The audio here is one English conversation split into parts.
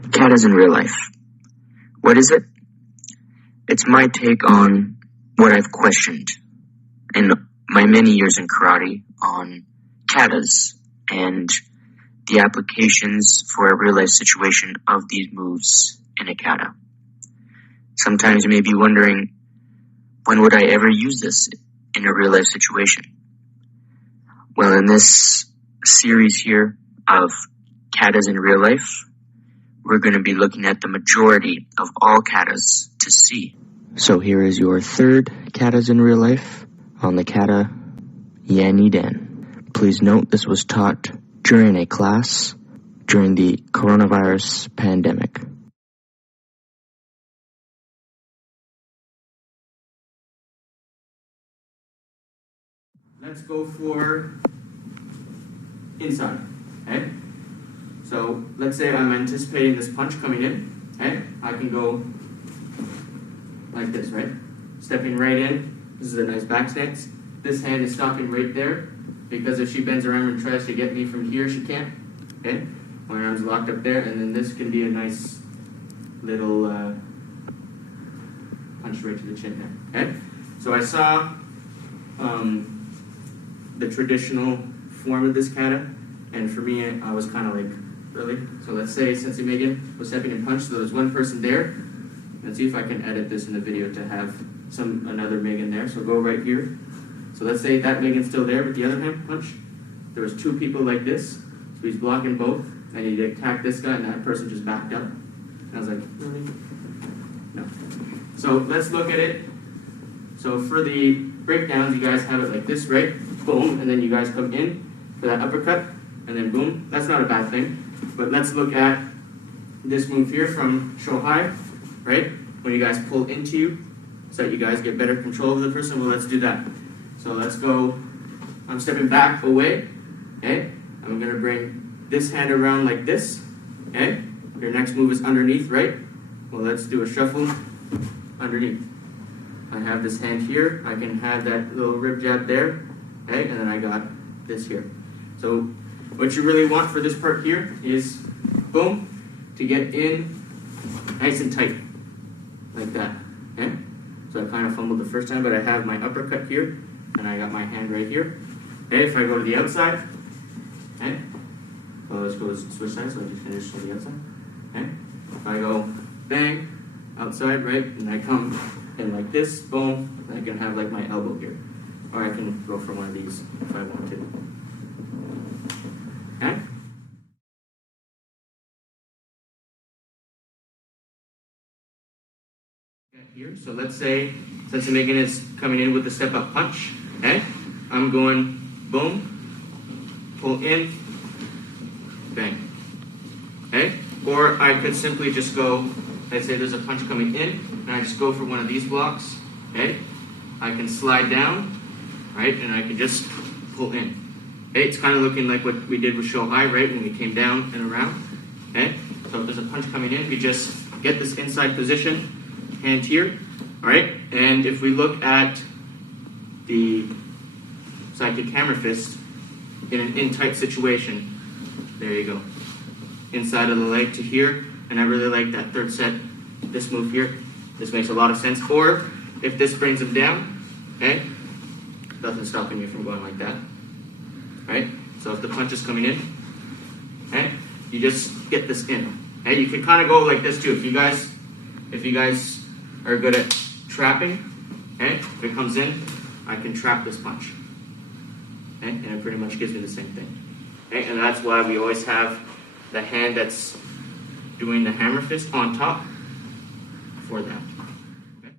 Katas in real life. What is it? It's my take on what I've questioned in my many years in karate on katas and the applications for a real life situation of these moves in a kata. Sometimes you may be wondering, when would I ever use this in a real life situation? Well, in this series here of katas in real life, we're going to be looking at the majority of all katas to see. So here is your third katas in real life on the kata Heian Nidan. Please note this was taught during a class during the coronavirus pandemic. Let's go for inside, okay? So let's say I'm anticipating this punch coming in, okay? I can go like this, right? Stepping right in. This is a nice back stance. This hand is stopping right there because if she bends her arm and tries to get me from here, she can't, okay? My arm's locked up there, and then this can be a nice little punch right to the chin there, okay? So I saw the traditional form of this kata, and for me, I was kind of like, really? So let's say Sensei Megan was stepping in punch, so there was one person there. Let's see if I can edit this in the video to have another Megan there. So go right here. So let's say that Megan's still there with the other hand punch. There was two people like this, so he's blocking both, and he attacked this guy, and that person just backed up. And I was like, really? No. So let's look at it. So for the breakdowns, you guys have it like this, right? Boom, and then you guys come in for that uppercut, and then boom. That's not a bad thing. But let's look at this move here from Shohai, right? When you guys pull into you, so that you guys get better control of the person. Well, let's do that. So let's go. I'm stepping back away, okay? I'm gonna bring this hand around like this, okay? Your next move is underneath, right? Well, let's do a shuffle underneath. I have this hand here. I can have that little rib jab there, okay? And then I got this here. So what you really want for this part here is, boom, to get in nice and tight, like that, okay? So I kind of fumbled the first time, but I have my uppercut here, and I got my hand right here. Okay, if I go to the outside, okay? Well, let's go switch sides, so I just finish on the outside, okay? If I go bang, outside, right, and I come in like this, boom, I can have like my elbow here. Or I can go for one of these if I want to. Okay? Here, so let's say Sensei Megan is coming in with the step up punch. Okay? I'm going boom, pull in, bang. Okay? Or I could simply just go, let's say there's a punch coming in, and I just go for one of these blocks. Okay? I can slide down, right? And I can just pull in. Okay? It's kind of looking like what we did with Shohai, right? When we came down and around. Okay? So if there's a punch coming in, we just get this inside position, hand here, all right? And if we look at the sidekick hammer fist in an in-tight situation, there you go. Inside of the leg to here, and I really like that third set, this move here. This makes a lot of sense. Or if this brings him down, okay? Nothing stopping you from going like that, right? So if the punch is coming in, okay? You just get this in. Okay? You can kind of go like this too. If you guys are good at trapping, okay? If it comes in, I can trap this punch. Okay? And it pretty much gives me the same thing. Okay? And that's why we always have the hand that's doing the hammer fist on top for that. Okay?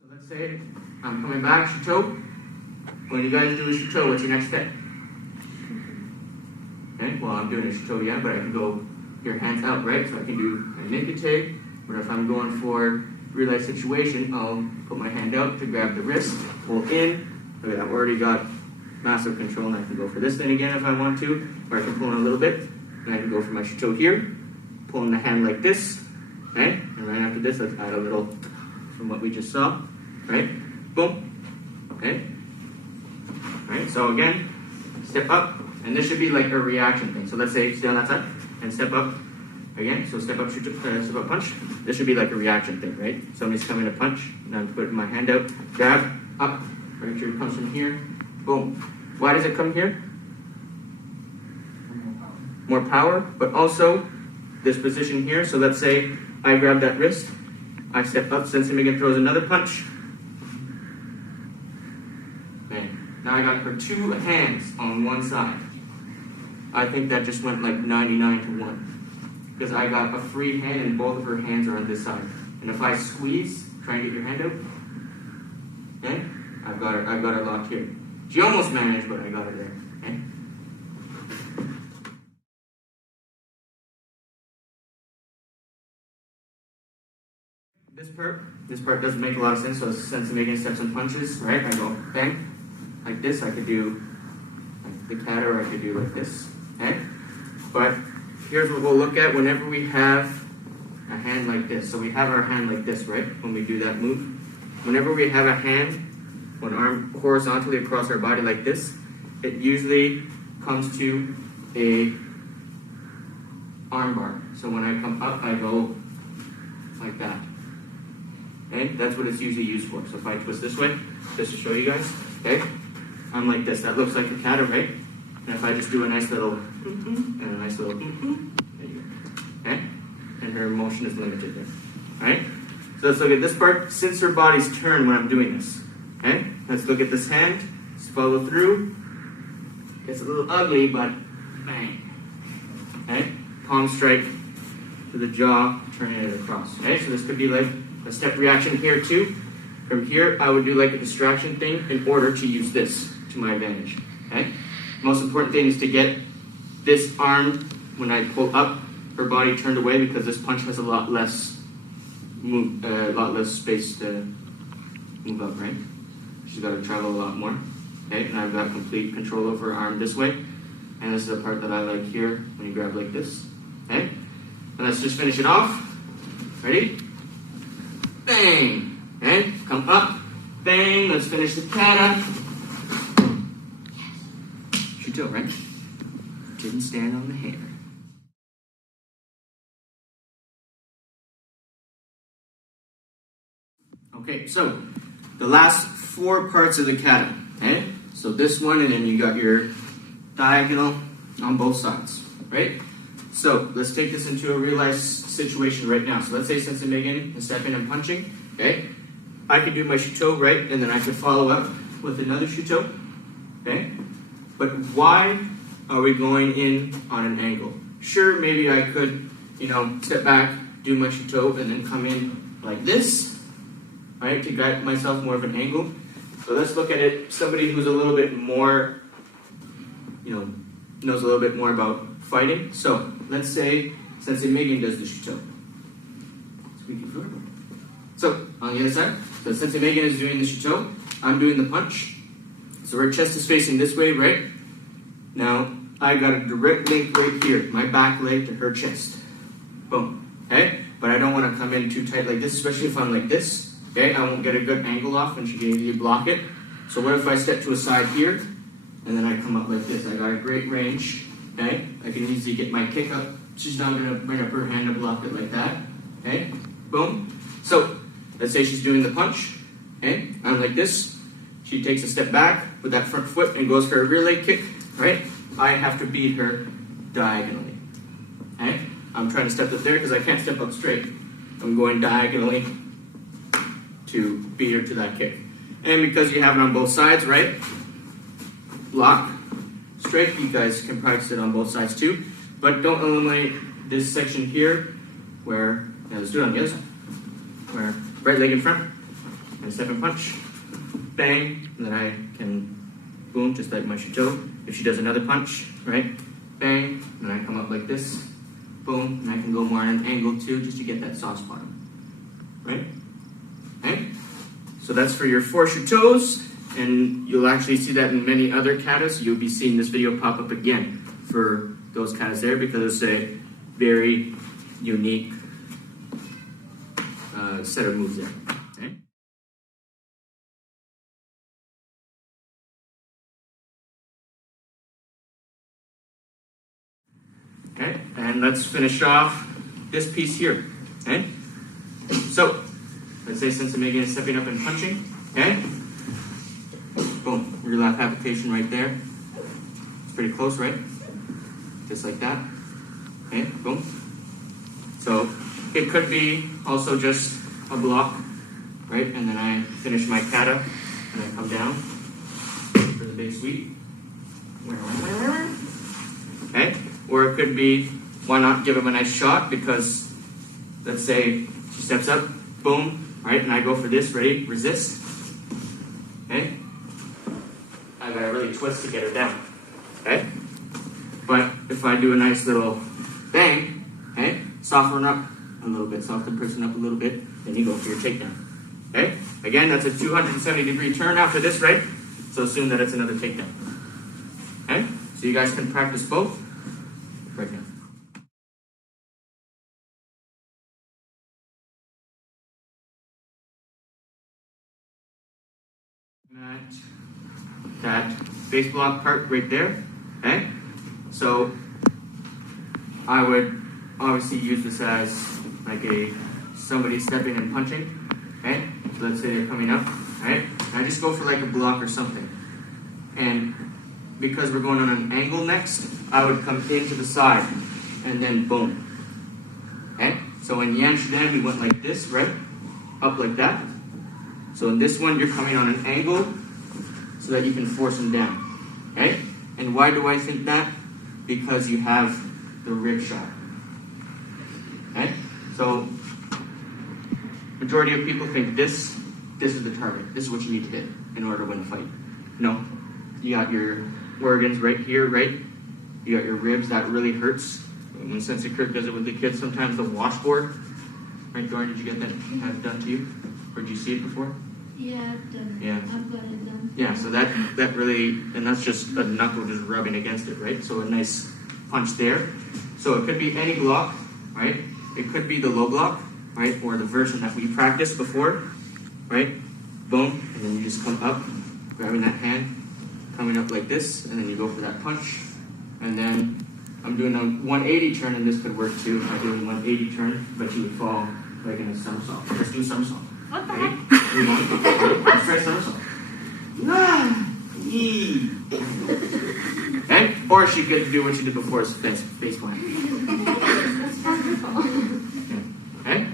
So let's say I'm coming back, Shuto. When you guys do a Shuto, what's your next step? Okay, well, I'm doing a Shuto, yeah, but I can go your hands out, right? So I can do a Nikite, but if I'm going for real life situation, I'll put my hand out to grab the wrist, pull in. Okay, I've already got massive control, and I can go for this thing again if I want to, or I can pull in a little bit, and I can go for my Shuto here, pull in the hand like this, right? And right after this, let's add a little from what we just saw, right? Boom. Okay? Alright, so again, step up, and this should be like a reaction thing. So let's say stay on that side, and step up again. So step up, shoot, step up, punch. This should be like a reaction thing, right? Somebody's coming to punch, and I'm putting my hand out, grab, up, right sure it comes from here, boom. Why does it come here? More power, but also this position here. So let's say I grab that wrist, I step up, Sensei Megan throws another punch. Bang. Now I got her two hands on one side. I think that just went like 99 to 1. Because I got a free hand and both of her hands are on this side. And if I squeeze, try and get your hand out, okay? I've got her locked here. She almost managed, but I got her there. Okay? This part doesn't make a lot of sense, so since I'm making steps and punches, right? I go bang, like this. I could do like the kata, or I could do like this, okay? But here's what we'll look at whenever we have a hand like this. So we have our hand like this, right? When we do that move. Whenever we have a hand, one arm horizontally across our body like this, it usually comes to a arm bar. So when I come up, I go like that. Okay, that's what it's usually used for. So if I twist this way, just to show you guys, okay, I'm like this. That looks like a kata, right? And if I just do a nice little and a nice little there you go. Okay, and her motion is limited there. All right. So let's look at this part. Since her body's turned when I'm doing this, okay, let's look at this hand. Let's follow through. It's a little ugly, but bang. Okay, palm strike to the jaw, turning it across. Okay, so this could be like a step reaction here too. From here, I would do like a distraction thing in order to use this to my advantage. Okay. Most important thing is to get this arm when I pull up, her body turned away because this punch has a lot less space to move up. Right. She's got to travel a lot more. Okay. And I've got complete control over her arm this way. And this is the part that I like here when you grab like this. Okay. And let's just finish it off. Ready? Bang! Okay, come up. Bang! Let's finish the kata. Shuto, right? Didn't stand on the hair. Okay, so the last 4 parts of the kata. Okay? So this one, and then you got your diagonal on both sides, right? So let's take this into a real life situation right now. So let's say Sensei Megan is stepping and punching, okay? I could do my Shuto, right? And then I could follow up with another Shuto, okay? But why are we going in on an angle? Sure, maybe I could, step back, do my Shuto, and then come in like this, right? To get myself more of an angle. So let's look at it, somebody who's a little bit more, knows a little bit more about fighting. So let's say Sensei Megan does the Shuto. So on the other side, so Sensei Megan is doing the Shuto, I'm doing the punch. So her chest is facing this way, right? Now I got a direct link right here, my back leg to her chest. Boom. Okay? But I don't want to come in too tight like this, especially if I'm like this. Okay? I won't get a good angle off and she can easily block it. So what if I step to a side here and then I come up like this? I got a great range. Okay, I can easily get my kick up. She's not going to bring up her hand to block it like that. Okay, boom. So let's say she's doing the punch. Okay, I'm like this. She takes a step back with that front foot and goes for a rear leg kick. Right, I have to beat her diagonally. Okay, I'm trying to step up there because I can't step up straight. I'm going diagonally to beat her to that kick. And because you have it on both sides, right? Lock. Straight, you guys can practice it on both sides too, but don't eliminate this section here where, let's do it on the other side, where right leg in front, and step and punch, bang, and then I can boom, just like my Shuto. If she does another punch, right, bang, and then I come up like this, boom, and I can go more on an angle too, just to get that soft spot, right, okay, so that's for your 4 Shutos. And you'll actually see that in many other katas. You'll be seeing this video pop up again for those katas there because it's a very unique set of moves there. Okay, and let's finish off this piece here. Okay, so let's say Sensei Megan is stepping up and punching. Okay, boom, rear lap application right there. It's pretty close, right? Just like that. Okay, boom. So it could be also just a block, right? And then I finish my kata and I come down for the big sweep. Okay, or it could be, why not give him a nice shot? Because let's say she steps up, boom, right? And I go for this, ready, resist. Okay, I gotta really twist to get her down. Okay, but if I do a nice little bang, okay, soften up a little bit, soften person up a little bit, then you go for your takedown. Okay, again, that's a 270-degree turn after this, right? So assume that it's another takedown. Okay, so you guys can practice both right now. That base block part right there. Okay, so I would obviously use this as like somebody stepping and punching. Okay, so let's say they're coming up. Right, and I just go for like a block or something, and because we're going on an angle next, I would come into the side and then boom. Okay, so in Heian Sandan we went like this, right, up like that. So in this one you're coming on an angle so that you can force them down. Okay, and why do I think that? Because you have the rib shot. Okay, so majority of people think this is the target. This is what you need to hit in order to win the fight. No, you got your organs right here, right? You got your ribs. That really hurts. When Sensei Kirk does it with the kids, sometimes the washboard. Right, Dorian, did you get that have done to you? Or did you see it before? Yeah, I've done it. Yeah. I've got it done. Yeah, so that really, and that's just a knuckle just rubbing against it, right? So a nice punch there. So it could be any block, right? It could be the low block, right? Or the version that we practiced before, right? Boom, and then you just come up, grabbing that hand, coming up like this, and then you go for that punch. And then I'm doing a 180 turn, and this could work too. If I do a 180 turn, but you would fall like in a somersault. Let's do a somersault. What the Ready? heck? Let's try somersault. Okay? Or she could do what she did before, is face plant. That's wonderful. Okay?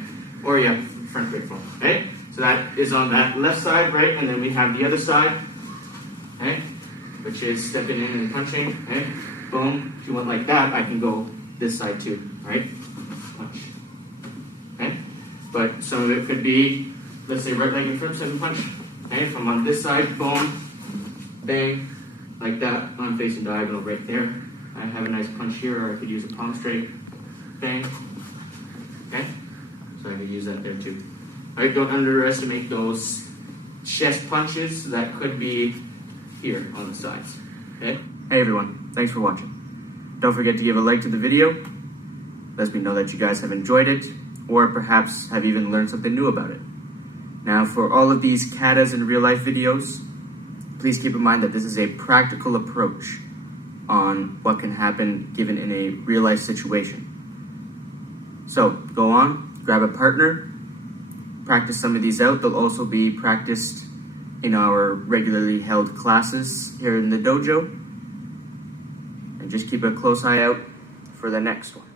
Or yeah, front great fall. Okay? So that is on that left side, right? And then we have the other side, okay? Which is stepping in and punching, okay? Boom. If you want like that, I can go this side too, right? Punch. Okay? But some of it could be, let's say right leg in front, step and punch. Okay? If I'm on this side, boom, bang, like that. I'm facing diagonal right there. I have a nice punch here, or I could use a palm straight, bang. Okay? So I could use that there too. Alright, don't underestimate those chest punches that could be here on the sides. Okay? Hey everyone, thanks for watching. Don't forget to give a like to the video. Let me know that you guys have enjoyed it, or perhaps have even learned something new about it. Now, for all of these katas and real life videos, please keep in mind that this is a practical approach on what can happen given in a real life situation. So, go on, grab a partner, practice some of these out. They'll also be practiced in our regularly held classes here in the dojo. And just keep a close eye out for the next one.